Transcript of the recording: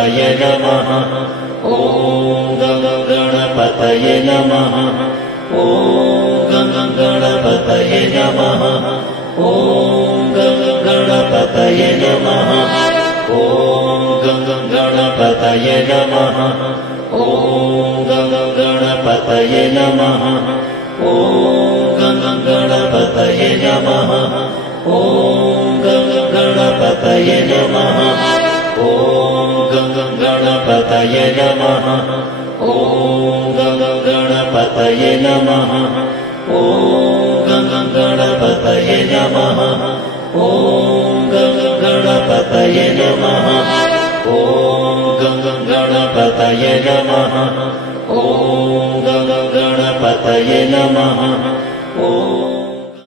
गणपतये नमः। ॐ गणपतये नमः। ॐ गणपतये नमः। ॐ गणपतये नमः। ॐ गणपतये नमः। ॐ गणपतये नमः। ॐ गणपतये नमः। ॐ गणपतये नमः। ॐ गणपतये नमः। ॐ गणपतये नमः। ॐ गणपतये नमः। ॐ गणपतये नमः। ॐ गणपतये नमः। ॐ गणपतये नमः।